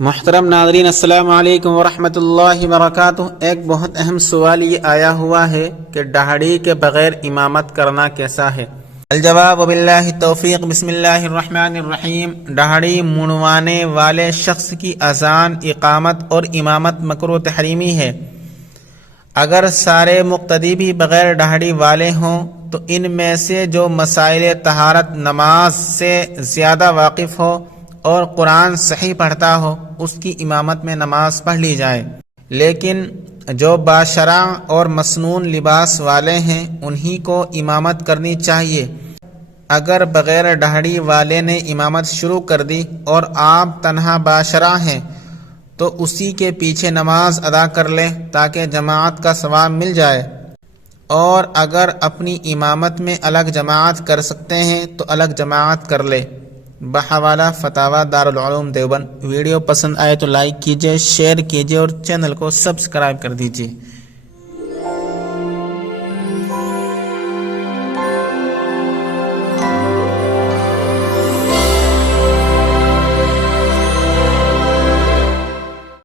محترم ناظرین، السلام علیکم ورحمۃ اللہ وبرکاتہ۔ ایک بہت اہم سوال یہ آیا ہوا ہے کہ داڑھی کے بغیر امامت کرنا کیسا ہے؟ الجواب باللہ توفیق۔ بسم اللہ الرحمن الرحیم۔ داڑھی منڈوانے والے شخص کی اذان، اقامت اور امامت مکروہ تحریمی ہے۔ اگر سارے مقتدی بھی بغیر داڑھی والے ہوں تو ان میں سے جو مسائل طہارت، نماز سے زیادہ واقف ہو اور قرآن صحیح پڑھتا ہو اس کی امامت میں نماز پڑھ لی جائے، لیکن جو باشرع اور مسنون لباس والے ہیں انہی کو امامت کرنی چاہیے۔ اگر بغیر داڑھی والے نے امامت شروع کر دی اور آپ تنہا باشرع ہیں تو اسی کے پیچھے نماز ادا کر لے تاکہ جماعت کا ثواب مل جائے، اور اگر اپنی امامت میں الگ جماعت کر سکتے ہیں تو الگ جماعت کر لے۔ بحوالہ فتاوی دارالعلوم دیوبند۔ ویڈیو پسند آئے تو لائک کیجیے، شیئر کیجیے اور چینل کو سبسکرائب کر دیجیے۔